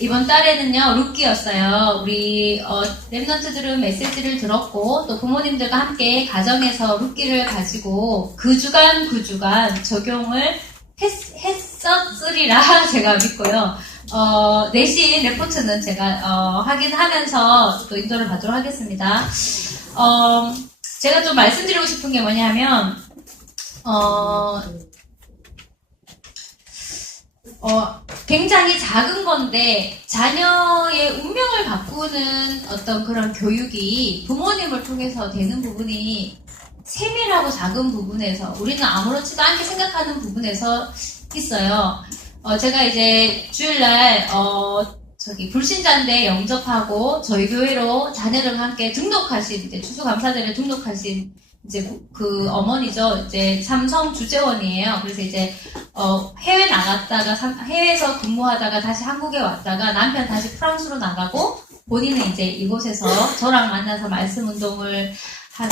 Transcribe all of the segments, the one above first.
이번 달에는요, 룻기였어요. 우리, 랩런트들은 메시지를 들었고, 또 부모님들과 함께 가정에서 룻기를 가지고 그 주간 적용을 했었으리라 제가 믿고요. 내신 레포트는 제가, 확인하면서 또 인도를 받도록 하겠습니다. 제가 좀 말씀드리고 싶은 게 뭐냐면, 굉장히 작은 건데 자녀의 운명을 바꾸는 어떤 그런 교육이 부모님을 통해서 되는 부분이 세밀하고 작은 부분에서 우리는 아무렇지도 않게 생각하는 부분에서 있어요. 제가 이제 주일날 불신자인데 영접하고 저희 교회로 자녀들과 함께 등록하신 이제 추수감사절에 등록하신 이제 그 어머니죠. 이제 삼성 주재원이에요. 그래서 이제 해외 나갔다가 해외에서 근무하다가 다시 한국에 왔다가 남편 다시 프랑스로 나가고 본인은 이제 이곳에서 저랑 만나서 말씀 운동을 한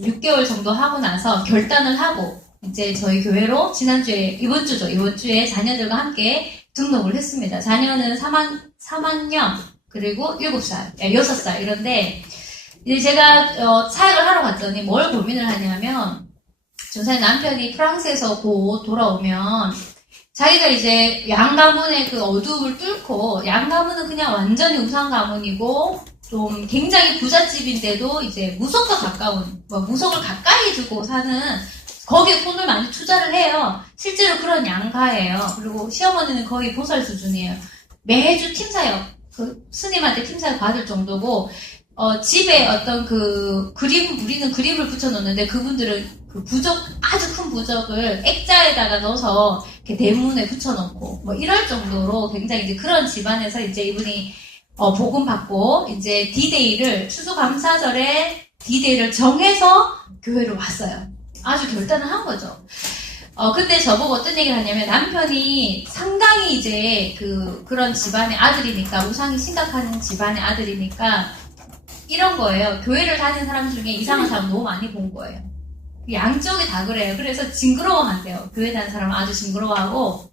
6개월 정도 하고 나서 결단을 하고 이제 저희 교회로 이번 주에 자녀들과 함께 등록을 했습니다. 자녀는 3학년 그리고 7살, 6살 이런데 이제 제가 사역을 하러 갔더니 뭘 고민을 하냐면 전사님 남편이 프랑스에서 곧 돌아오면 자기가 이제 양가문의 그 어두움을 뚫고 양가문은 그냥 완전히 우상 가문이고 좀 굉장히 부잣집인데도 이제 무속과 가까운 무속을 가까이 두고 사는 거기에 돈을 많이 투자를 해요. 실제로 그런 양가예요. 그리고 시어머니는 거의 보살 수준이에요. 매주 팀사역 스님한테 팀사역 받을 정도고 집에 어떤 우리는 그림을 붙여놓는데 그분들은 그 아주 큰 부적을 액자에다가 넣어서 이렇게 대문에 붙여놓고, 이럴 정도로 굉장히 이제 그런 집안에서 이제 이분이, 복음 받고, 이제 추수감사절에 디데이를 정해서 교회로 왔어요. 아주 결단을 한 거죠. 근데 저보고 어떤 얘기를 하냐면 남편이 상당히 이제 그런 집안의 아들이니까, 우상이 심각한 집안의 아들이니까, 이런 거예요. 교회를 다니는 사람 중에 이상한 사람 너무 많이 본 거예요. 양쪽이 다 그래요. 그래서 징그러워한대요. 교회 다니는 사람은 아주 징그러워하고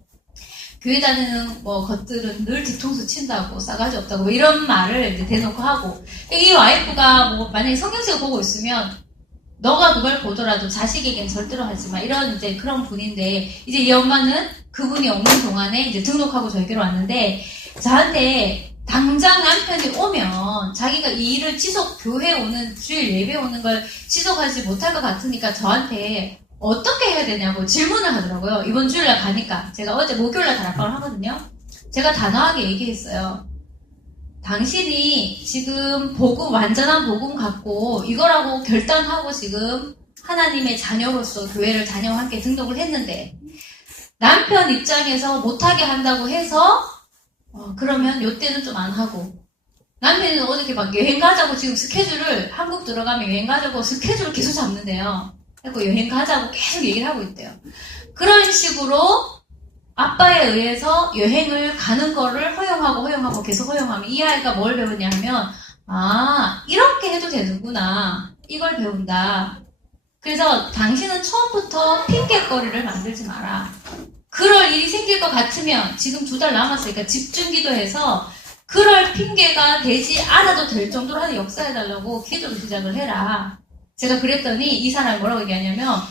교회 다니는 것들은 늘 뒤통수 친다고 싸가지 없다고 이런 말을 이제 대놓고 하고 이 와이프가 만약에 성경책을 보고 있으면 너가 그걸 보더라도 자식에겐 절대로 하지 마 이런 이제 그런 분인데 이제 이 엄마는 그분이 없는 동안에 이제 등록하고 저에게로 왔는데 저한테 당장 남편이 오면 자기가 이 일을 교회 오는, 주일 예배 오는 걸 지속하지 못할 것 같으니까 저한테 어떻게 해야 되냐고 질문을 하더라고요. 이번 주일날 가니까. 제가 어제 목요일날 다락방을 하거든요. 제가 단호하게 얘기했어요. 당신이 지금 완전한 복음 갖고 이거라고 결단하고 지금 하나님의 자녀로서 교회를 자녀와 함께 등록을 했는데 남편 입장에서 못하게 한다고 해서 그러면 요때는 좀 안 하고 남편은 어저께 막 여행 가자고 지금 스케줄을 한국 들어가면 여행 가자고 스케줄을 계속 잡는데요. 그래서 여행 가자고 계속 얘기를 하고 있대요. 그런 식으로 아빠에 의해서 여행을 가는 거를 허용하고 계속 허용하면 이 아이가 뭘 배웠냐 하면 이렇게 해도 되는구나. 이걸 배운다. 그래서 당신은 처음부터 핑계거리를 만들지 마라. 그럴 일이 생길 것 같으면 지금 2달 남았으니까 집중기도해서 그럴 핑계가 되지 않아도 될 정도로 하는 역사해달라고 기도를 시작을 해라. 제가 그랬더니 이 사람이 뭐라고 얘기하냐면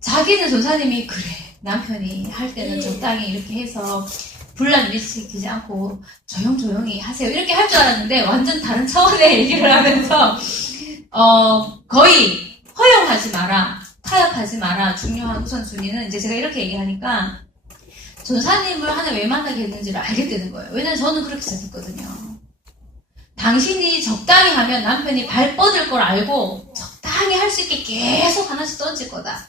자기는 전사님이 그래 남편이 할 때는 적당히 이렇게 해서 분란 일으키지 않고 조용히 하세요 이렇게 할 줄 알았는데 완전 다른 차원의 얘기를 하면서 거의 허용하지 마라 타협하지 마라 중요한 우선순위는 이제 제가 이렇게 얘기하니까 전사님을 하나 왜 만나게 했는지를 알게 되는 거예요. 왜냐면 저는 그렇게 생각했거든요. 당신이 적당히 하면 남편이 발 뻗을 걸 알고 적당히 할 수 있게 계속 하나씩 던질 거다.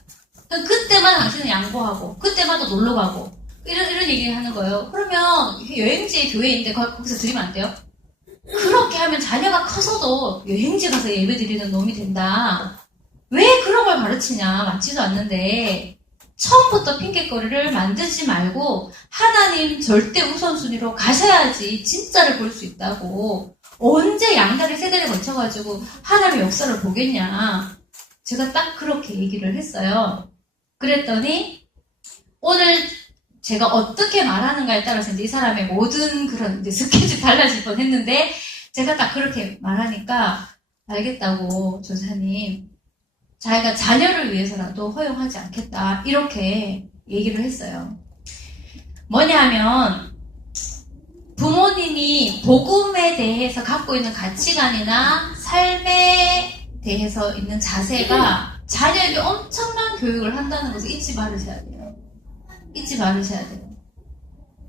그때만 당신은 양보하고 그때마다 놀러 가고 이런 얘기를 하는 거예요. 그러면 여행지의 교회인데 거기서 드리면 안 돼요? 그렇게 하면 자녀가 커서도 여행지 가서 예배 드리는 놈이 된다. 왜 그런 걸 가르치냐? 맞지도 않는데 처음부터 핑계거리를 만들지 말고 하나님 절대 우선순위로 가셔야지 진짜를 볼 수 있다고. 언제 양다리 세대를 거쳐가지고 하나님의 역사를 보겠냐. 제가 딱 그렇게 얘기를 했어요. 그랬더니 오늘 제가 어떻게 말하는가에 따라서 이제 이 사람의 모든 그런 이제 스케줄이 달라질 뻔 했는데, 제가 딱 그렇게 말하니까, 알겠다고, 조사님. 자기가 자녀를 위해서라도 허용하지 않겠다. 이렇게 얘기를 했어요. 뭐냐 하면, 부모님이 복음에 대해서 갖고 있는 가치관이나 삶에 대해서 있는 자세가 자녀에게 엄청난 교육을 한다는 것을 잊지 말으셔야 돼요. 잊지 말으셔야 돼요.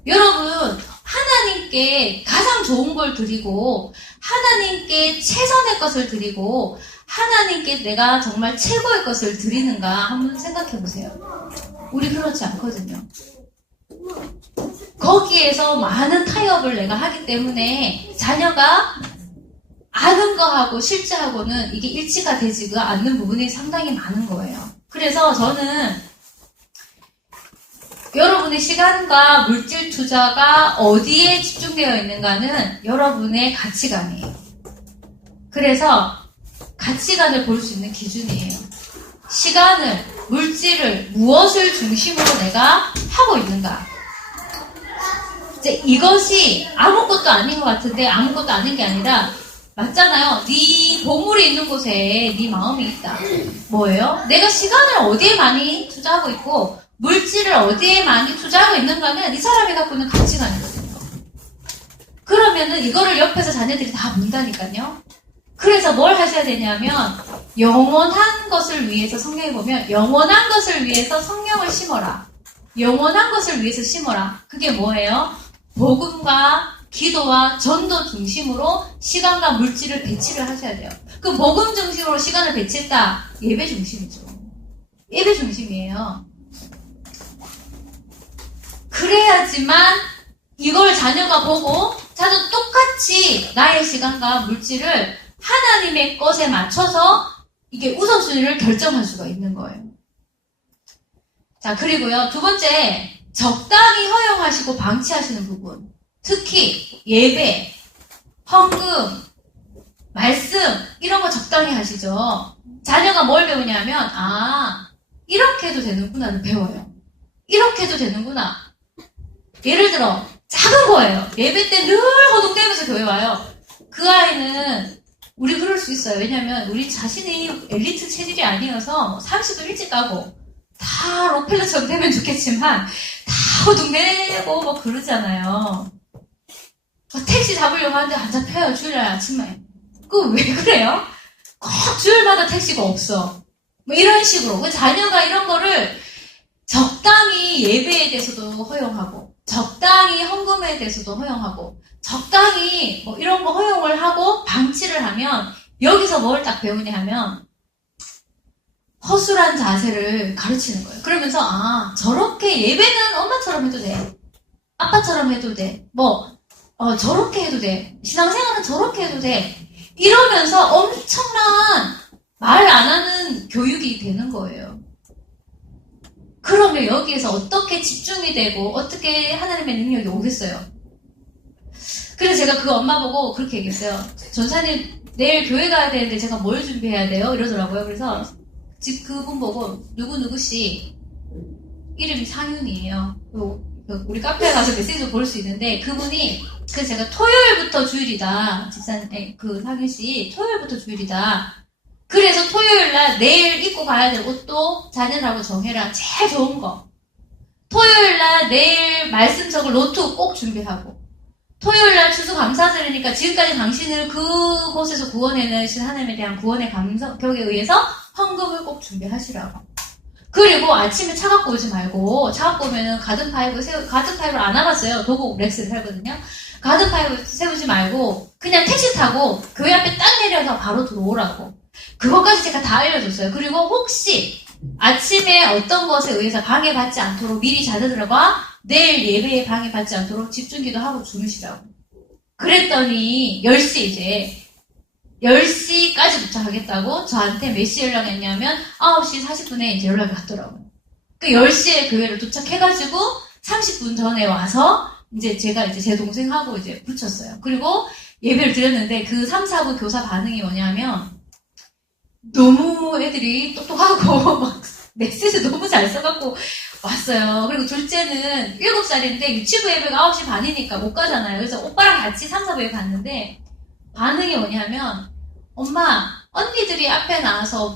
여러분, 하나님께 가장 좋은 걸 드리고, 하나님께 최선의 것을 드리고, 하나님께 내가 정말 최고의 것을 드리는가 한번 생각해 보세요. 우리 그렇지 않거든요. 거기에서 많은 타협을 내가 하기 때문에 자녀가 아는 거하고 실제하고는 이게 일치가 되지가 않는 부분이 상당히 많은 거예요. 그래서 저는 여러분의 시간과 물질 투자가 어디에 집중되어 있는가는 여러분의 가치관이에요. 그래서 가치관을 볼 수 있는 기준이에요. 시간을, 물질을, 무엇을 중심으로 내가 하고 있는가. 이제 이것이 아무것도 아닌 것 같은데 아무것도 아닌 게 아니라 맞잖아요. 네 보물이 있는 곳에 네 마음이 있다. 뭐예요? 내가 시간을 어디에 많이 투자하고 있고 물질을 어디에 많이 투자하고 있는가는 이 사람이 갖고 있는 가치관이거든요. 그러면은 이거를 옆에서 자녀들이 다 본다니까요. 그래서 뭘 하셔야 되냐면 영원한 것을 위해서 성경에 보면 영원한 것을 위해서 성령을 심어라. 영원한 것을 위해서 심어라. 그게 뭐예요? 복음과 기도와 전도 중심으로 시간과 물질을 배치를 하셔야 돼요. 그 복음 중심으로 시간을 배치했다. 예배 중심이죠. 예배 중심이에요. 그래야지만 이걸 자녀가 보고 자녀 똑같이 나의 시간과 물질을 하나님의 것에 맞춰서 이게 우선순위를 결정할 수가 있는 거예요. 자, 그리고요. 두 번째, 적당히 허용하시고 방치하시는 부분. 특히 예배, 헌금, 말씀 이런 거 적당히 하시죠. 자녀가 뭘 배우냐면 이렇게 해도 되는구나를 배워요. 이렇게 해도 되는구나. 예를 들어 작은 거예요. 예배 때 늘 허둥대면서 교회 와요. 그 아이는 우리 그럴 수 있어요. 왜냐면 우리 자신이 엘리트 체질이 아니어서 30분 일찍 가고 다 록펠러처럼 되면 좋겠지만 다 허둥대고 뭐 그러잖아요. 택시 잡으려고 하는데 안 잡혀요. 주일날 아침에. 그거 왜 그래요? 꼭 주일마다 택시가 없어. 뭐 이런 식으로. 그 자녀가 이런 거를 적당히 예배에 대해서도 허용하고 적당히 헌금에 대해서도 허용하고 적당히 뭐 이런 거 허용을 하고 방치를 하면 여기서 뭘 딱 배우냐 하면 허술한 자세를 가르치는 거예요. 그러면서 저렇게 예배는 엄마처럼 해도 돼. 아빠처럼 해도 돼. 저렇게 해도 돼. 신앙생활은 저렇게 해도 돼. 이러면서 엄청난 말 안 하는 교육이 되는 거예요. 그러면 여기에서 어떻게 집중이 되고 어떻게 하나님의 능력이 오겠어요? 그래서 제가 그 엄마 보고 그렇게 얘기했어요. 전사님 내일 교회 가야 되는데 제가 뭘 준비해야 돼요? 이러더라고요. 그래서 집 그분 보고 누구누구씨 이름이 상윤이에요. 우리 카페에 가서 메시지도 볼 수 있는데 그분이 그래서 제가 토요일부터 주일이다. 집사님 그 상윤씨 토요일부터 주일이다. 그래서 토요일날 내일 입고 가야 될 옷도 자녀라고 정해라. 제일 좋은 거. 토요일날 내일 말씀 적을 노트 꼭 준비하고 토요일날 추수감사절이니까 지금까지 당신을 그곳에서 구원해내신 하나님에 대한 구원의 감격에 의해서 헌금을 꼭 준비하시라고. 그리고 아침에 차 갖고 오지 말고 차 갖고 오면은 가든파이브를 안 와봤어요. 도곡 렉스를 살거든요. 가든파이브 세우지 말고 그냥 택시 타고 교회 앞에 딱 내려서 바로 들어오라고. 그것까지 제가 다 알려줬어요. 그리고 혹시 아침에 어떤 것에 의해서 방해받지 않도록 미리 자주 들어가 내일 예배에 방해받지 않도록 집중기도 하고 주무시라고. 그랬더니 10시 이제 10시까지 도착하겠다고 저한테 몇 시에 연락했냐면 9시 40분에 이제 연락이 왔더라고요. 그 10시에 교회를 도착해가지고 30분 전에 와서 이제 제가 이제 제 동생하고 이제 붙였어요. 그리고 예배를 드렸는데 그 3, 4부 교사 반응이 뭐냐면 너무 애들이 똑똑하고 막 메시지 너무 잘 써갖고 왔어요. 그리고 둘째는 7살인데 유치부 예배가 9시 반이니까 못 가잖아요. 그래서 오빠랑 같이 3, 4부에 갔는데 반응이 뭐냐면 엄마 언니들이 앞에 나와서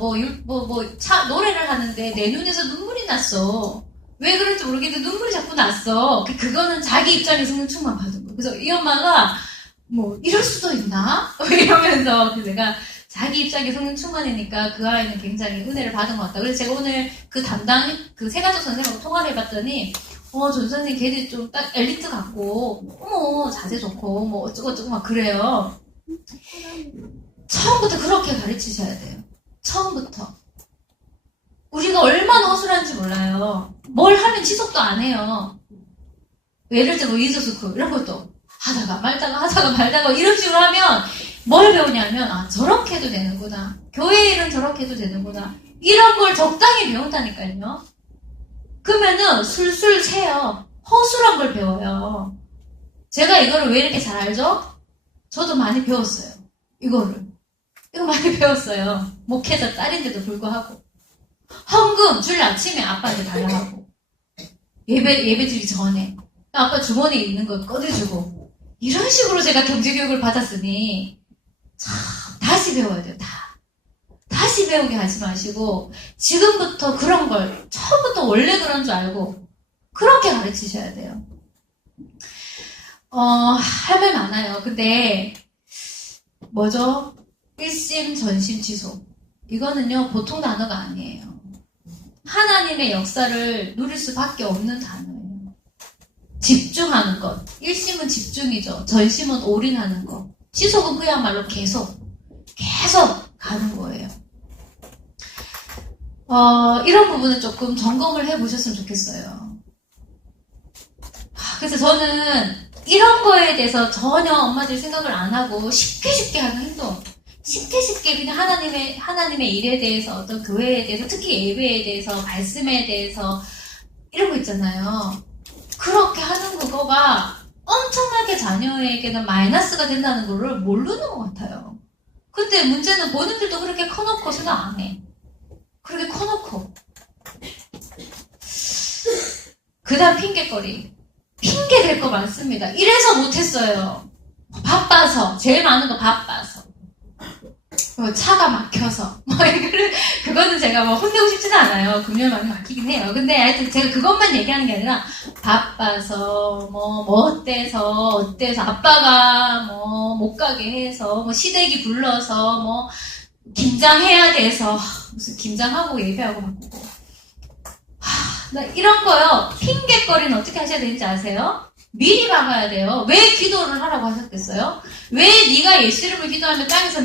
노래를 하는데 내 눈에서 눈물이 났어. 왜 그런지 모르겠는데 눈물이 자꾸 났어. 그거는 자기 입장에서는 충만 받은 거예요. 그래서 이 엄마가 이럴 수도 있나? 이러면서 내가 자기 입장에 성령 충만이니까 그 아이는 굉장히 은혜를 받은 것 같다. 그래서 제가 오늘 그 담당, 그 세가족 선생님하고 통화를 해봤더니, 전 선생님 걔들이 좀 딱 엘리트 같고, 자세 좋고, 어쩌고저쩌고 막 그래요. 처음부터 그렇게 가르치셔야 돼요. 처음부터. 우리가 얼마나 허술한지 몰라요. 뭘 하면 지속도 안 해요. 예를 들어 이즈스쿨 이런 것도 하다가 말다가 이런 식으로 하면 뭘 배우냐면 저렇게 해도 되는구나. 교회 일은 저렇게 해도 되는구나. 이런 걸 적당히 배운다니까요. 그러면은 술술 새요. 허술한 걸 배워요. 제가 이거를 왜 이렇게 잘 알죠? 저도 많이 배웠어요. 이거 많이 배웠어요. 목회자 딸인데도 불구하고. 헌금 주일 아침에 아빠한테 달라고. 예배 드리기 전에. 아빠 주머니에 있는 거 꺼내주고. 이런 식으로 제가 경제교육을 받았으니 참 다시 배워야 돼요. 다시 배우게 하지 마시고 지금부터 그런 걸 처음부터 원래 그런 줄 알고 그렇게 가르치셔야 돼요. 할 말 많아요. 근데 뭐죠? 일심, 전심, 지속. 이거는요 보통 단어가 아니에요. 하나님의 역사를 누릴 수밖에 없는 단어예요. 집중하는 것. 일심은 집중이죠. 전심은 올인하는 것. 지속은 그야말로 계속 가는 거예요. 이런 부분은 조금 점검을 해보셨으면 좋겠어요. 그래서 저는 이런 거에 대해서 전혀 엄마들이 생각을 안 하고 쉽게 하는 행동. 쉽게 그냥 하나님의 일에 대해서 어떤 교회에 대해서 특히 예배에 대해서 말씀에 대해서 이런 거 있잖아요. 그렇게 하는 그거가 엄청나게 자녀에게는 마이너스가 된다는 거를 모르는 것 같아요. 근데 문제는 본인들도 그렇게 커놓고 생각 안 해. 그렇게 커놓고. 그 다음 핑계거리. 핑계 댈 거 많습니다. 이래서 못했어요. 바빠서. 제일 많은 거 바빠서. 차가 막혀서. 그거는 제가 혼내고 싶지는 않아요. 금요일 많이 막히긴 해요. 근데 하여튼 제가 그것만 얘기하는 게 아니라 바빠서, 어때서, 아빠가 못 가게 해서, 시댁이 불러서, 김장해야 돼서, 무슨 김장하고 예배하고 바꾸고. 나 이런 거요. 핑계거리는 어떻게 하셔야 되는지 아세요? 미리 막아야 돼요. 왜 기도를 하라고 하셨겠어요? 왜 네가 예수 이름을 기도하면 땅에서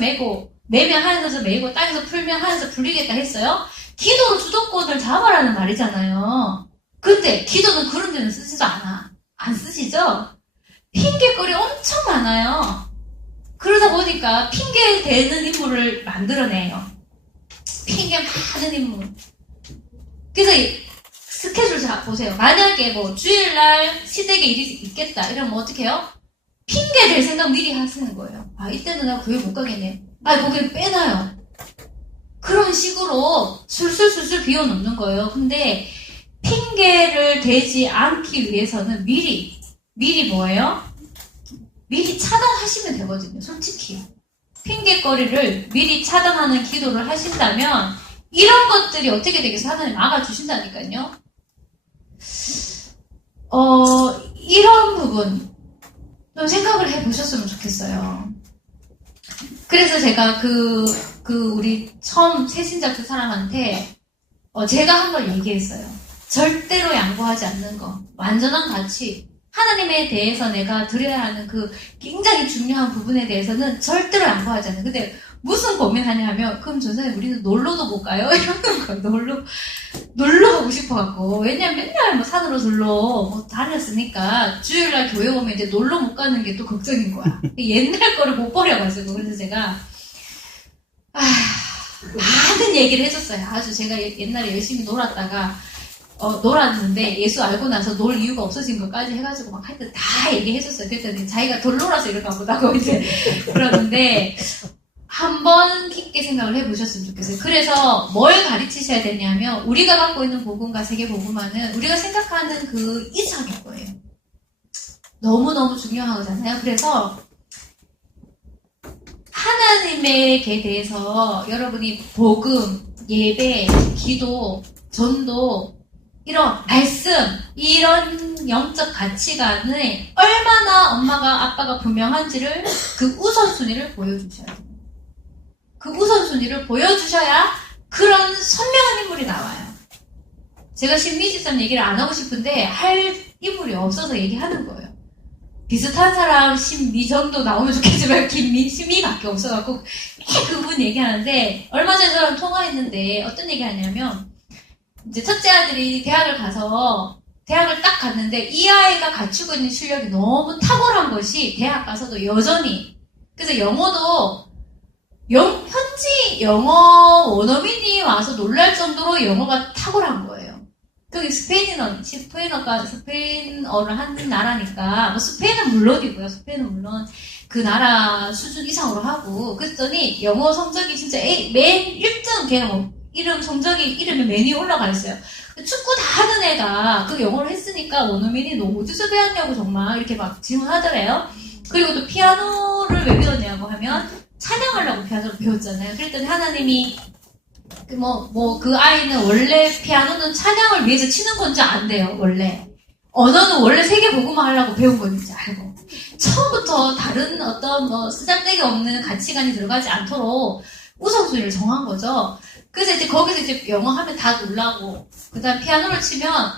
매면 하늘에서 매고 땅에서 풀면 하늘에서 풀리겠다 했어요? 기도로 주도권을 잡아라는 말이잖아요. 근데 기도는 그런 데는 쓰지도 않아. 안 쓰시죠? 핑계거리 엄청 많아요. 그러다 보니까 핑계 대는 인물을 만들어내요. 핑계 많은 인물. 그래서 스케줄 잘 보세요. 만약에 주일날 시댁에 일이 있겠다 이러면 어떻게 해요? 핑계 댈 생각 미리 하시는 거예요. 이때는 나 교회 못 가겠네. 거기를 빼놔요. 그런 식으로 술술 비워놓는 거예요. 근데 핑계를 대지 않기 위해서는 미리 뭐예요? 미리 차단하시면 되거든요. 솔직히. 핑계거리를 미리 차단하는 기도를 하신다면 이런 것들이 어떻게 되겠어요? 하나님 막아주신다니까요. 이런 부분 좀 생각을 해보셨으면 좋겠어요. 그래서 제가 우리 처음 새신자 두 사람한테 제가 한 걸 얘기했어요. 절대로 양보하지 않는 거. 완전한 가치. 하나님에 대해서 내가 드려야 하는 그 굉장히 중요한 부분에 대해서는 절대로 양보하지 않는. 근데 무슨 고민하냐면 그럼 전사님 우리는 놀러도 못 가요? 이러는 거예요. 놀러 가고 싶어갖고. 왜냐면 맨날 산으로 둘러 다녔으니까 주일날 교회 오면 이제 놀러 못 가는 게 또 걱정인 거야. 옛날 거를 못 버려가지고. 그래서 제가 많은 얘기를 해줬어요. 아주 제가 옛날에 열심히 놀았는데 예수 알고 나서 놀 이유가 없어진 것까지 해가지고 하여튼 다 얘기해줬어요. 그랬더니 자기가 덜 놀아서 이런가 보다고 이제 그러는데 한번 깊게 생각을 해보셨으면 좋겠어요. 그래서 뭘 가르치셔야 되냐면 우리가 갖고 있는 복음과 세계 복음화는 우리가 생각하는 그 이상일 거예요. 너무너무 중요하잖아요. 그래서 하나님에게 대해서 여러분이 복음, 예배, 기도, 전도, 이런 말씀, 이런 영적 가치관을 얼마나 엄마가 아빠가 분명한지를 그 우선순위를 보여주셔야 돼요. 그 우선순위를 보여주셔야 그런 선명한 인물이 나와요. 제가 신미지선 얘기를 안 하고 싶은데 할 인물이 없어서 얘기하는 거예요. 비슷한 사람 신미 정도 나오면 좋겠지만 김미, 신미밖에 없어갖고 그분 얘기하는데 얼마 전에 저랑 통화했는데 어떤 얘기 하냐면 이제 첫째 아들이 대학을 가서 대학을 딱 갔는데 이 아이가 갖추고 있는 실력이 너무 탁월한 것이 대학 가서도 여전히 그래서 영어도 현지 영어 원어민이 와서 놀랄 정도로 영어가 탁월한 거예요. 거기 스페인어를 하는 나라니까 뭐 스페인은 물론이고요. 스페인은 물론 그 나라 수준 이상으로 하고 그랬더니 영어 성적이 진짜 맨 1등 걔는 뭐 이름이 맨 위에 올라가 있어요. 축구 다 하는 애가 그 영어를 했으니까 원어민이 너 어디서 배웠냐고 정말 이렇게 막 질문하더래요. 그리고 또 피아노를 왜 배웠냐고 하면 찬양하려고 피아노를 배웠잖아요. 그랬더니 하나님이 그 아이는 원래 피아노는 찬양을 위해서 치는 건지 안 돼요, 원래. 언어는 원래 세계 복음화 하려고 배운 건지 알고. 처음부터 다른 어떤 쓰잘데기 없는 가치관이 들어가지 않도록 우선순위를 정한 거죠. 그래서 이제 거기서 이제 영어 하면 다 놀라고, 그 다음 피아노를 치면,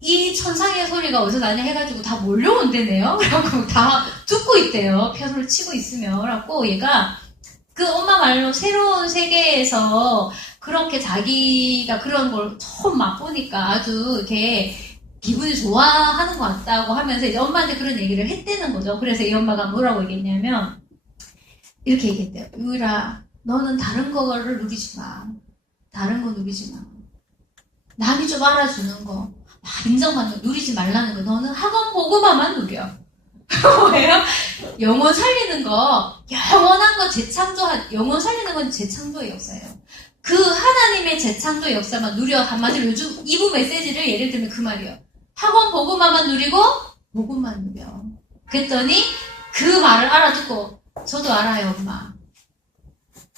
이 천상의 소리가 어디서 나냐 해가지고 다 몰려온대네요. 그래갖고 다 듣고 있대요. 피아노를 치고 있으면. 그래갖고 얘가 그 엄마 말로 새로운 세계에서 그렇게 자기가 그런 걸 처음 맛보니까 아주 이렇게 기분이 좋아하는 것 같다고 하면서 이제 엄마한테 그런 얘기를 했다는 거죠. 그래서 이 엄마가 뭐라고 얘기했냐면 이렇게 얘기했대요. 유일아, 너는 다른 거를 누리지 마. 다른 거 누리지 마. 남이 좀 알아주는 거, 인정받는 거 누리지 말라는 거. 너는 학원 보고만 누려. 뭐예요? 영혼 살리는 거, 영원한 거 영혼 살리는 건 재창조의 역사예요. 그 하나님의 재창조의 역사만 누려. 한마디로 요즘 이부 메시지를 예를 들면 그 말이에요. 학원 보고만 누리고, 보고만 누려. 그랬더니 그 말을 알아듣고, 저도 알아요, 엄마.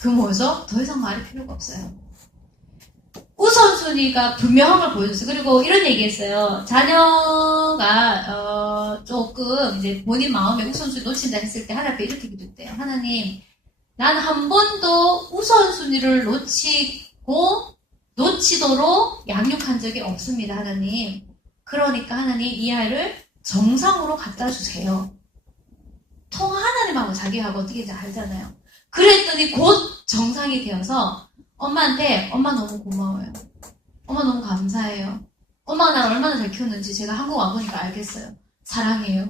그 뭐죠? 더 이상 말할 필요가 없어요. 우선순위가 분명한 걸 보여줬어요. 그리고 이런 얘기 했어요. 자녀가, 조금, 이제 본인 마음에 우선순위 놓친다 했을 때 하나님 앞에 이렇게 기도했대요. 하나님, 난 한 번도 우선순위를 놓치도록 양육한 적이 없습니다, 하나님. 그러니까 하나님, 이 아이를 정상으로 갖다 주세요. 하나님하고 자기하고 어떻게 알잖아요. 그랬더니 곧 정상이 되어서 엄마한테 엄마 너무 고마워요. 엄마 너무 감사해요. 엄마가 나를 얼마나 잘 키웠는지 제가 한국 와보니까 알겠어요. 사랑해요.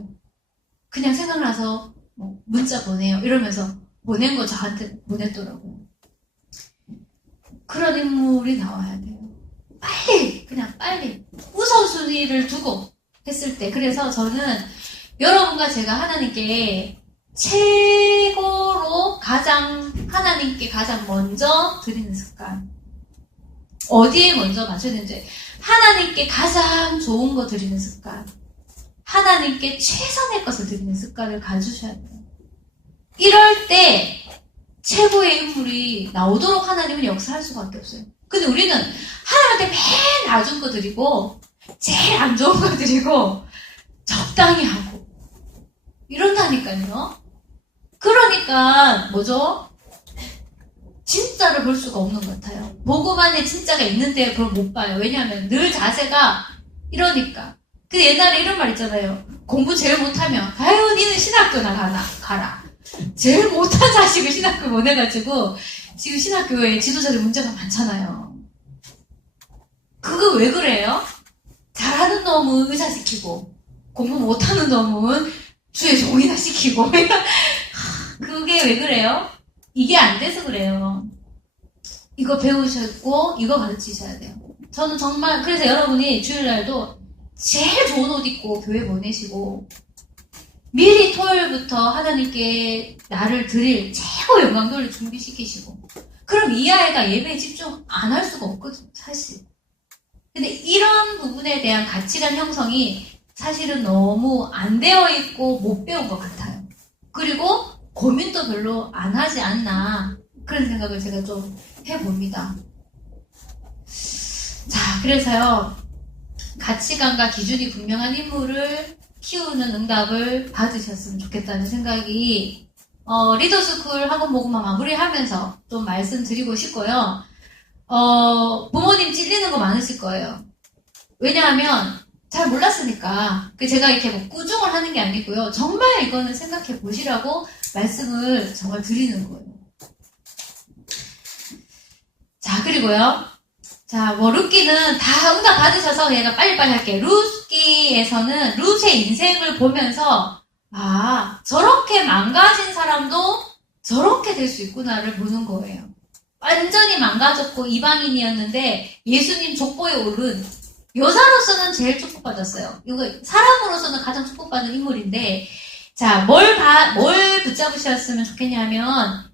그냥 생각나서 문자 보내요. 이러면서 보낸 거 저한테 보냈더라고요. 그런 인물이 나와야 돼요. 그냥 빨리 우선순위를 두고 했을 때. 그래서 저는 여러분과 제가 하나님께 최고로 하나님께 가장 먼저 드리는 습관. 어디에 먼저 맞춰야 되는지. 하나님께 가장 좋은 거 드리는 습관. 하나님께 최선의 것을 드리는 습관을 가지셔야 돼요. 이럴 때 최고의 인물이 나오도록 하나님은 역사할 수밖에 없어요. 근데 우리는 하나님한테 맨 낮은 거 드리고 제일 안 좋은 거 드리고 적당히 하고 이런다니까요. 그러니까 뭐죠? 진짜를 볼 수가 없는 것 같아요. 복음 안에 진짜가 있는데 그걸 못 봐요. 왜냐하면 늘 자세가 이러니까. 근데 옛날에 이런 말 있잖아요. 공부 제일 못하면 아유 니는 신학교나 가라. 제일 못한 자식을 신학교 보내가지고 지금 신학교에 지도자들 문제가 많잖아요. 그거 왜 그래요? 잘하는 놈은 의사 시키고 공부 못하는 놈은 주의 종이나 시키고 그게 왜 그래요? 이게 안 돼서 그래요. 이거 배우셨고 이거 가르치셔야 돼요. 저는 정말 그래서 여러분이 주일날도 제일 좋은 옷 입고 교회 보내시고 미리 토요일부터 하나님께 나를 드릴 최고 영광도를 준비시키시고, 그럼 이 아이가 예배에 집중 안 할 수가 없거든, 사실. 근데 이런 부분에 대한 가치관 형성이 사실은 너무 안 되어 있고 못 배운 것 같아요. 그리고 고민도 별로 안 하지 않나, 그런 생각을 제가 좀 해봅니다. 자, 그래서요, 가치관과 기준이 분명한 인물을 키우는 응답을 받으셨으면 좋겠다는 생각이 리더스쿨 학원 모금만 마무리하면서 좀 말씀드리고 싶고요. 부모님 찔리는 거 많으실 거예요. 왜냐하면 잘 몰랐으니까. 제가 이렇게 뭐 꾸중을 하는 게 아니고요. 정말 이거는 생각해 보시라고 말씀을 정말 드리는 거예요. 자, 그리고요. 자, 룻기는 다 응답 받으셔서 얘가 빨리빨리 할게요. 룻기에서는 룻의 인생을 보면서, 아, 저렇게 망가진 사람도 저렇게 될 수 있구나를 보는 거예요. 완전히 망가졌고 이방인이었는데 예수님 족보에 오른 여자로서는 제일 축복받았어요. 이거 사람으로서는 가장 축복받은 인물인데, 자, 뭘 붙잡으셨으면 좋겠냐면,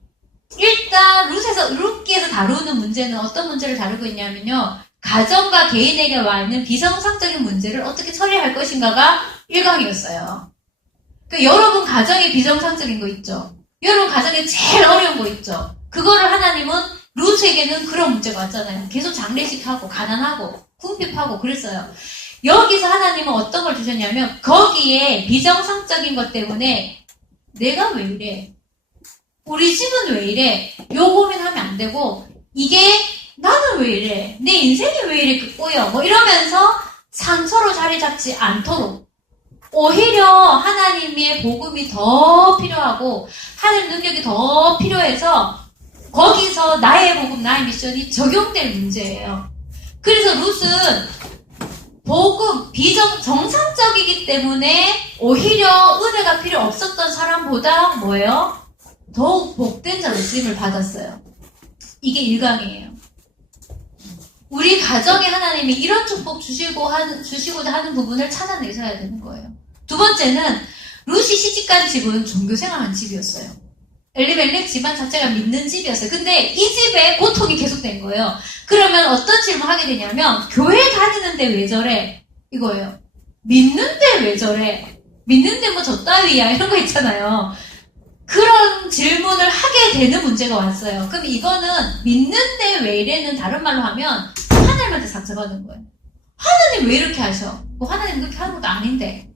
일단 룻기에서 다루는 문제는 어떤 문제를 다루고 있냐면요, 가정과 개인에게 와 있는 비정상적인 문제를 어떻게 처리할 것인가가 1강이었어요. 그러니까 여러분 가정에 비정상적인 거 있죠? 여러분 가정에 제일 어려운 거 있죠? 그거를 하나님은 룻에게는 그런 문제가 왔잖아요. 계속 장례식하고 가난하고 궁핍하고 그랬어요. 여기서 하나님은 어떤 걸 주셨냐면, 거기에 비정상적인 것 때문에 내가 왜 이래? 우리 집은 왜 이래? 요 고민하면 안 되고, 이게 나는 왜 이래? 내 인생이 왜 이렇게 꼬여? 뭐 이러면서 상처로 자리 잡지 않도록, 오히려 하나님의 복음이 더 필요하고 하나님 능력이 더 필요해서 거기서 나의 복음, 나의 미션이 적용될 문제예요. 그래서 룻은 복음, 정상적이기 때문에 오히려 은혜가 필요 없었던 사람보다 뭐예요? 더욱 복된 자로 쓰임을 받았어요. 이게 1강이에요. 우리 가정에 하나님이 이런 축복 주시고자 하는 부분을 찾아내셔야 되는 거예요. 두 번째는 룻이 시집간 집은 종교생활한 집이었어요. 엘리멜렉 집안 자체가 믿는 집이었어요. 근데 이 집에 고통이 계속된 거예요. 그러면 어떤 질문을 하게 되냐면, 교회 다니는데 왜 저래? 이거예요. 믿는데 왜 저래? 믿는데 뭐 저 따위야? 이런 거 있잖아요. 그런 질문을 하게 되는 문제가 왔어요. 그럼 이거는 믿는데 왜 이래는 다른 말로 하면 하나님한테 상처받은 거예요. 하나님 왜 이렇게 하셔? 뭐 하나님 그렇게 하는 것도 아닌데.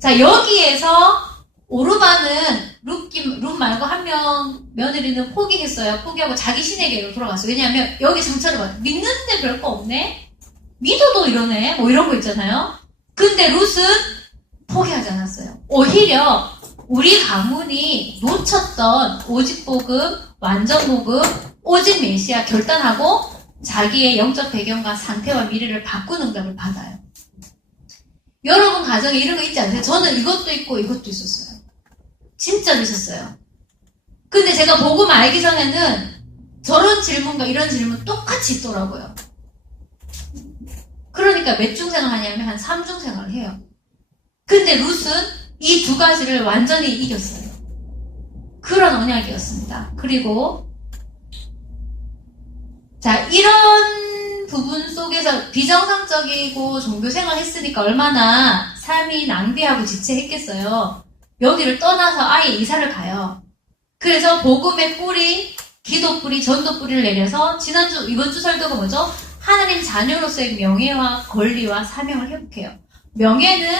자, 여기에서 오르바는 룻 말고 한 명 며느리는 포기했어요. 포기하고 자기 신에게로 돌아갔어요. 왜냐하면 여기 상처를 받아. 믿는데 별거 없네? 믿어도 이러네? 뭐 이런 거 있잖아요. 근데 룻은 포기하지 않았어요. 오히려 우리 가문이 놓쳤던 오직 복음, 완전 복음, 오직 메시아 결단하고 자기의 영적 배경과 상태와 미래를 바꾸는 응답을 받아요. 여러분 가정에 이런 거 있지 않으세요? 저는 이것도 있고 이것도 있었어요. 진짜 있었어요. 근데 제가 복음 알기 전에는 저런 질문과 이런 질문 똑같이 있더라고요. 그러니까 몇 중 생활 하냐면 한 3중 생활을 해요. 근데 룻은 이 두 가지를 완전히 이겼어요. 그런 언약이었습니다. 그리고 자, 이런 부분 속에서 비정상적이고 종교생활 했으니까 얼마나 삶이 낭비하고 지체했겠어요. 여기를 떠나서 아예 이사를 가요. 그래서 복음의 뿌리, 기도 뿌리, 전도 뿌리를 내려서 이번 주 설교가 뭐죠? 하나님 자녀로서의 명예와 권리와 사명을 회복해요. 명예는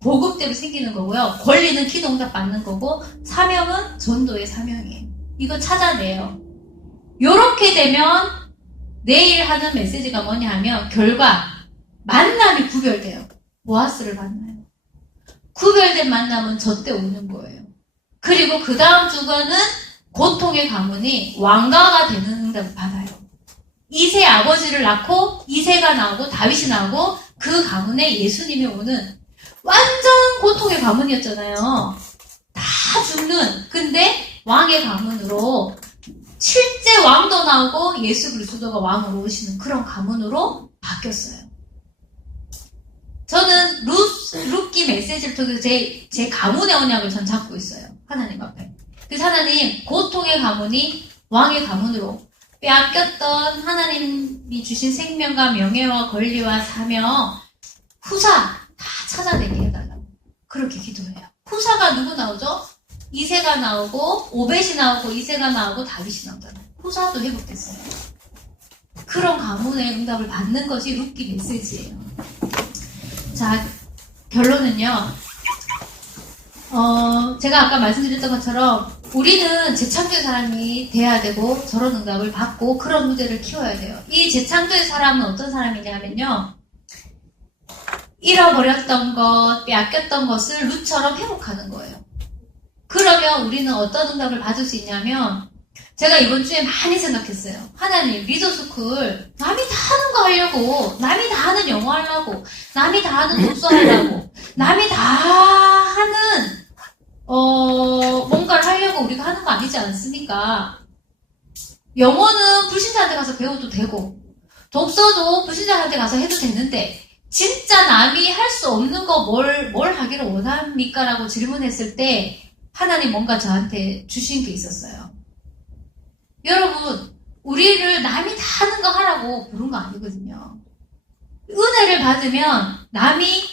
복음 때문에 생기는 거고요. 권리는 기도응답 받는 거고, 사명은 전도의 사명이에요. 이거 찾아내요. 요렇게 되면 내일 하는 메시지가 뭐냐 하면, 결과 만남이 구별돼요. 보아스를 만나요. 구별된 만남은 저 때 오는 거예요. 그리고 그 다음 주간은 고통의 가문이 왕가가 되는 응답을 받아요. 이세 아버지를 낳고 이세가 나오고 다윗이 나오고 그 가문에 예수님이 오는 완전 고통의 가문이었잖아요. 다 죽는, 근데 왕의 가문으로 실제 왕도 나오고 예수 그리스도가 왕으로 오시는 그런 가문으로 바뀌었어요. 저는 룻기 메시지를 통해서 제 가문의 언약을 전 잡고 있어요. 하나님 앞에. 그래서 하나님, 고통의 가문이 왕의 가문으로 빼앗겼던 하나님이 주신 생명과 명예와 권리와 사명, 후사 다 찾아내게 해달라고. 그렇게 기도해요. 후사가 누구 나오죠? 이새가 나오고, 오벳이 나오고, 이새가 나오고, 다윗이 나오잖아요. 후사도 회복됐어요. 그런 가문의 응답을 받는 것이 룻기 메시지예요. 자, 결론은요. 제가 아까 말씀드렸던 것처럼 우리는 재창조의 사람이 돼야 되고 저런 응답을 받고 그런 후대를 키워야 돼요. 이 재창조의 사람은 어떤 사람이냐 하면요. 잃어버렸던 것, 빼앗겼던 것을 룻처럼 회복하는 거예요. 그러면 우리는 어떤 응답을 받을 수 있냐면 제가 이번 주에 많이 생각했어요. 하나님, 리더스쿨 남이 다 하는 거 하려고, 남이 다 하는 영어 하려고, 남이 다 하는 독서 하려고, 남이 다 하는 뭔가를 하려고 우리가 하는 거 아니지 않습니까? 영어는 불신자한테 가서 배워도 되고, 독서도 불신자한테 가서 해도 되는데, 진짜 남이 할 수 없는 거 뭘 하기를 원합니까? 라고 질문했을 때, 하나님 뭔가 저한테 주신 게 있었어요. 여러분, 우리를 남이 다 하는 거 하라고 부른 거 아니거든요. 은혜를 받으면 남이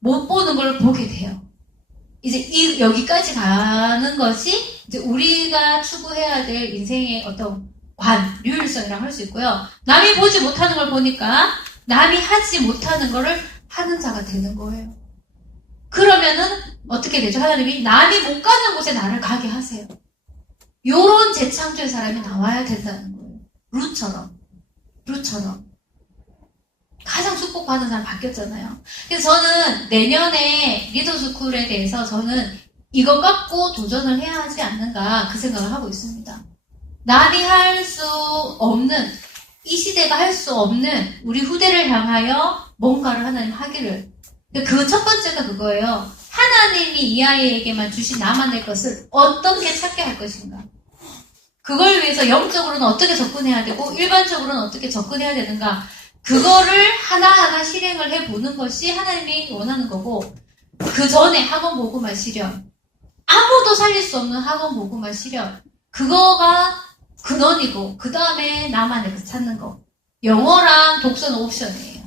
못 보는 걸 보게 돼요. 이제 여기까지 가는 것이 이제 우리가 추구해야 될 인생의 어떤 유일성이라고 할 수 있고요. 남이 보지 못하는 걸 보니까 남이 하지 못하는 거를 하는 자가 되는 거예요. 그러면은 어떻게 되죠? 하나님이 남이 못 가는 곳에 나를 가게 하세요. 요런 재창조의 사람이 나와야 된다는 거예요. 룻처럼. 가장 축복받은 사람 바뀌었잖아요. 그래서 저는 내년에 리더스쿨에 대해서 저는 이것 갖고 도전을 해야 하지 않는가 그 생각을 하고 있습니다. 남이 할 수 없는, 이 시대가 할 수 없는 우리 후대를 향하여 뭔가를 하나님 하기를. 그 첫 번째가 그거예요. 하나님이 이 아이에게만 주신 나만의 것을 어떻게 찾게 할 것인가. 그걸 위해서 영적으로는 어떻게 접근해야 되고 일반적으로는 어떻게 접근해야 되는가. 그거를 하나하나 실행을 해보는 것이 하나님이 원하는 거고, 그 전에 학원 보고만 실현, 아무도 살릴 수 없는 학원 보고만 실현, 그거가 근원이고 그 다음에 나만의 것 찾는 거. 영어랑 독서는 옵션이에요.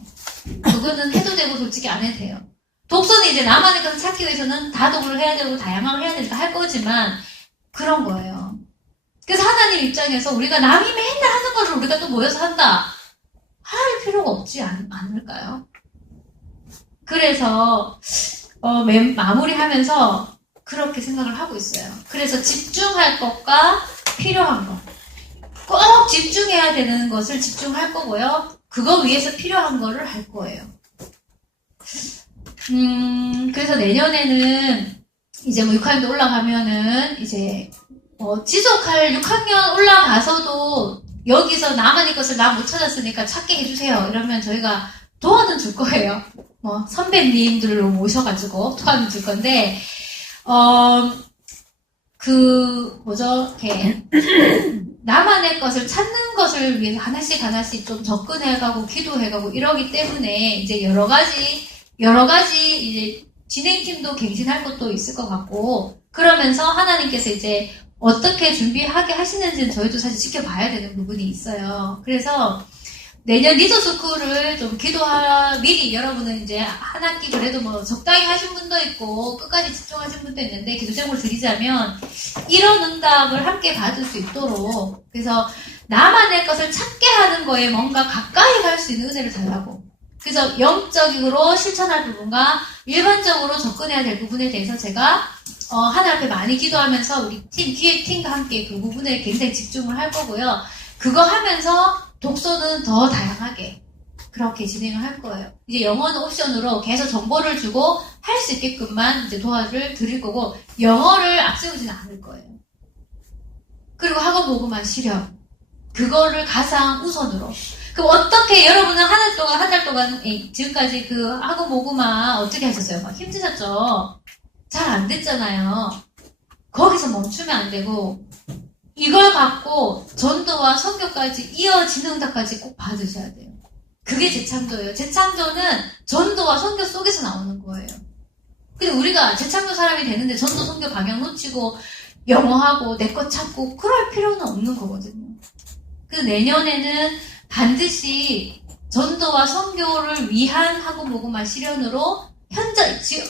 그거는 해도 되고 솔직히 안 해도 돼요. 독서는 이제 나만의 것을 찾기 위해서는 다독을 해야 되고 다양하게 해야 되니까 할 거지만 그런 거예요. 그래서 하나님 입장에서 우리가 남이 맨날 하는 거를 우리가 또 모여서 한다. 할 필요가 없지 않을까요? 그래서 마무리하면서 그렇게 생각을 하고 있어요. 그래서 집중할 것과 필요한 것. 꼭 집중해야 되는 것을 집중할 거고요. 그거 위해서 필요한 거를 할 거예요. 그래서 내년에는 이제 6학년도 올라가면은 이제 지속할 6학년 올라가서도 여기서 나만의 것을 나 못 찾았으니까 찾게 해주세요. 이러면 저희가 도와는 줄 거예요. 선배님들로 모셔가지고 도와는 줄 건데, 이렇게, 나만의 것을 찾는 것을 위해서 하나씩 좀 접근해가고 기도해가고 이러기 때문에 이제 여러 가지 이제 진행팀도 갱신할 것도 있을 것 같고, 그러면서 하나님께서 이제 어떻게 준비하게 하시는지는 저희도 사실 지켜봐야 되는 부분이 있어요. 그래서 내년 리더스쿨을 좀 미리 여러분은 이제 한 학기 그래도 적당히 하신 분도 있고 끝까지 집중하신 분도 있는데 기도 제목을 드리자면 이런 응답을 함께 받을 수 있도록, 그래서 나만의 것을 찾게 하는 거에 뭔가 가까이 갈 수 있는 은혜를 달라고. 그래서 영적으로 실천할 부분과 일반적으로 접근해야 될 부분에 대해서 제가 하나님 앞에 많이 기도하면서 우리 기획팀과 함께 그 부분에 굉장히 집중을 할 거고요. 그거 하면서 독서는 더 다양하게 그렇게 진행을 할 거예요. 이제 영어는 옵션으로 계속 정보를 주고 할 수 있게끔만 이제 도와를 드릴 거고, 영어를 앞세우지는 않을 거예요. 그리고 학원 보고만 실현. 그거를 가장 우선으로. 그럼 어떻게 여러분은 한 달 동안 지금까지 그 학원 보고만 어떻게 하셨어요? 막 힘드셨죠? 잘 안 됐잖아요. 거기서 멈추면 안 되고 이걸 갖고 전도와 선교까지 이어지는 응답까지 꼭 받으셔야 돼요. 그게 재창조예요. 재창조는 전도와 선교 속에서 나오는 거예요. 근데 우리가 재창조 사람이 되는데 전도 선교 방향 놓치고 영어하고 내 것 찾고 그럴 필요는 없는 거거든요. 그래서 내년에는 반드시 전도와 선교를 위한 학원 모금만 실현으로 현재 지금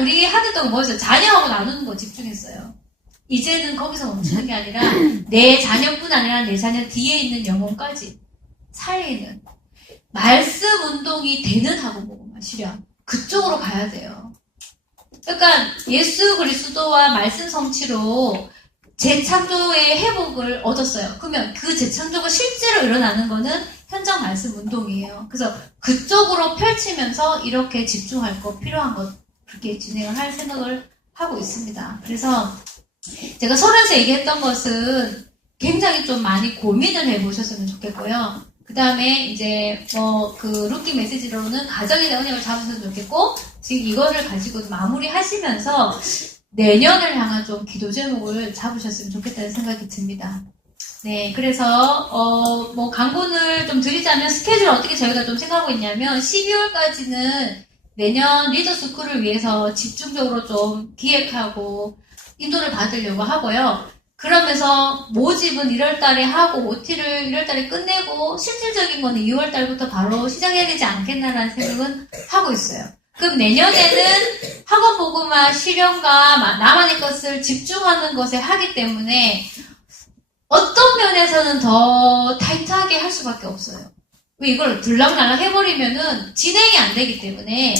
우리 한 달 동안 뭐였어요? 자녀하고 나누는 거 집중했어요. 이제는 거기서 멈추는 게 아니라 내 자녀뿐 아니라 내 자녀 뒤에 있는 영혼까지 살리는 말씀 운동이 되는 학원 모금만 실현. 그쪽으로 가야 돼요. 그러니까 예수 그리스도와 말씀 성취로 재창조의 회복을 얻었어요. 그러면 그 재창조가 실제로 일어나는 거는 현장 말씀 운동이에요. 그래서 그쪽으로 펼치면서 이렇게 집중할 거 필요한 것 그렇게 진행을 할 생각을 하고 있습니다. 그래서 제가 30세 얘기했던 것은 굉장히 좀 많이 고민을 해보셨으면 좋겠고요. 그 다음에 이제 그 루키 메시지로는 가정에 대한 은혜를 잡으셨으면 좋겠고, 지금 이거를 가지고 마무리 하시면서 내년을 향한 좀 기도 제목을 잡으셨으면 좋겠다는 생각이 듭니다. 네, 그래서 광고를 좀 드리자면 스케줄 어떻게 저희가 좀 생각하고 있냐면 12월까지는 내년 리더스쿨을 위해서 집중적으로 좀 기획하고 인도를 받으려고 하고요. 그러면서 모집은 1월달에 하고 OT를 1월달에 끝내고 실질적인 거는 2월달부터 바로 시작해야 되지 않겠나라는 생각은 하고 있어요. 그럼 내년에는 학원 보고만 실현과 나만의 것을 집중하는 것에 하기 때문에 어떤 면에서는 더 타이트하게 할 수밖에 없어요. 왜 이걸 들락날락 해버리면은 진행이 안 되기 때문에.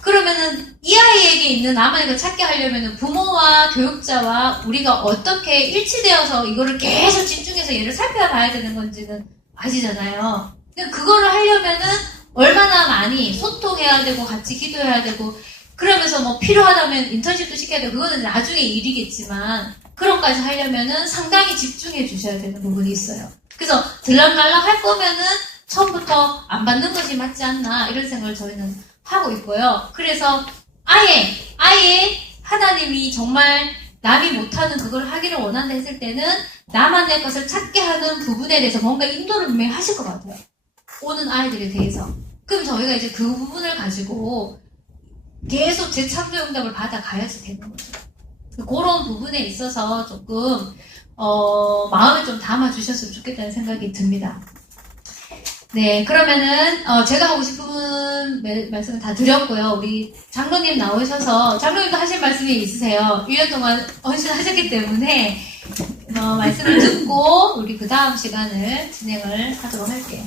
그러면은 이 아이에게 있는 나만의 걸 찾게 하려면은 부모와 교육자와 우리가 어떻게 일치되어서 이거를 계속 집중해서 얘를 살펴봐야 되는 건지는 아시잖아요. 근데 그거를 하려면은 얼마나 많이 소통해야 되고 같이 기도해야 되고 그러면서 필요하다면 인턴십도 시켜야 되고 그거는 나중에 일이겠지만 그런 것까지 하려면은 상당히 집중해 주셔야 되는 부분이 있어요. 그래서 들락날락 할 거면은 처음부터 안 받는 것이 맞지 않나 이런 생각을 저희는 하고 있고요. 그래서 아예 하나님이 정말 남이 못하는 그걸 하기를 원한다 했을 때는 나만의 것을 찾게 하는 부분에 대해서 뭔가 인도를 분명히 하실 것 같아요. 오는 아이들에 대해서. 그럼 저희가 이제 그 부분을 가지고 계속 재창조 응답을 받아가야지 되는 거죠. 그런 부분에 있어서 조금 마음에 좀 담아주셨으면 좋겠다는 생각이 듭니다. 네, 그러면은 제가 하고 싶은 말씀을 다 드렸고요. 우리 장로님 나오셔서 장로님도 하실 말씀이 있으세요. 1년 동안 헌신하셨기 때문에 말씀을 듣고 우리 그 다음 시간을 진행을 하도록 할게요.